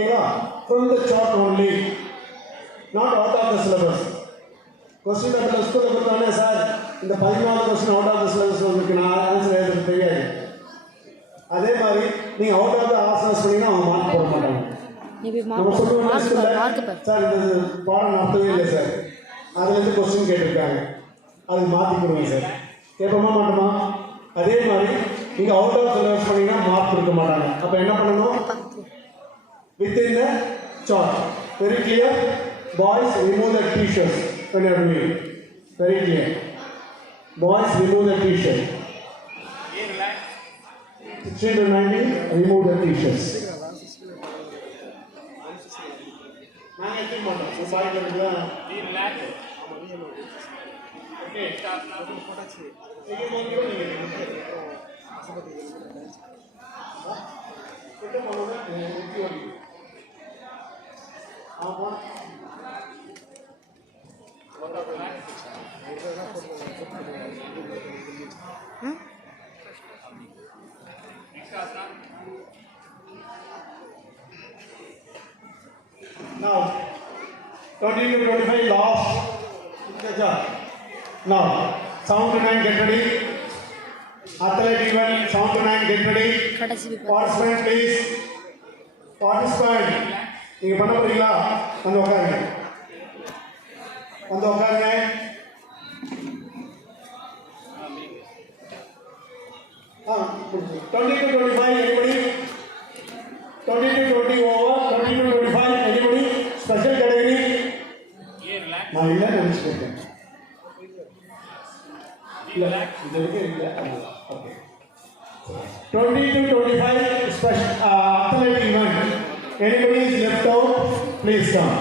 ஓகேங்களா? From the chart only, not out of the syllabus. Question பேப்பர்ல ஸ்கூல்ல கொடுத்தானே சார் இந்த 14 question out of the syllabus உங்களுக்கு நான் ஆன்சர் எழுத தெரியாது. அதே மாதிரி நீங்க அவுட் ஆஃப் தி ஆன்சர்ஸ் பண்ணீங்கன்னா அவங்க மார்க் போட மாட்டாங்க. நம்ம சொல்லுவோம் சார் இந்த பாடம் நடத்தவே இல்லை சார், அதுலேருந்து கொஸ்டின் கேட்டிருக்காங்க, அதுக்கு மாற்றி கொடுங்க சார். கேட்போமா மாட்டோமா? அதே மாதிரி நீங்கள் அவுட் ஆஃப் சிலபஸ் பண்ணிங்கன்னா மார்க் கொடுக்க மாட்டாங்க. அப்போ என்ன பண்ணணும்? Within the chart. Very clear. Boys remove the t-shirts when you are doing. Very clear. Boys remove the t-shirt. 16 to 19 remove the t-shirts. நான் எப்படி மாட்டோம் ஒரு பாய் கரெக்ட்டா நீ ரிலாக்ஸ். ஓகே ஸ்டார்ட் நான் போட்டாச்சு. இது வந்து நீங்க ஆசைப்பட்டு டான்ஸ் கிட்ட போறோம் ஓகே ஓகே ஆமா what are relax Now, 20 to 25 last. Now, sound to 9 get ready. Athlete event, sound to 9 get ready. Participant please. Participant. நீங்க பண்ண போறீங்களா? வந்து உட்காருங்க. வந்து உட்காருங்க. ஆ 20 to 25 anybody? 20 to 20 over, 20 to 25 anybody? Special category? நான் இல்லை நினச்சிருக்கேன். இல்லை இது இல்லை. Okay 20 to 25 special athletic event. Anybody is left out? Please come.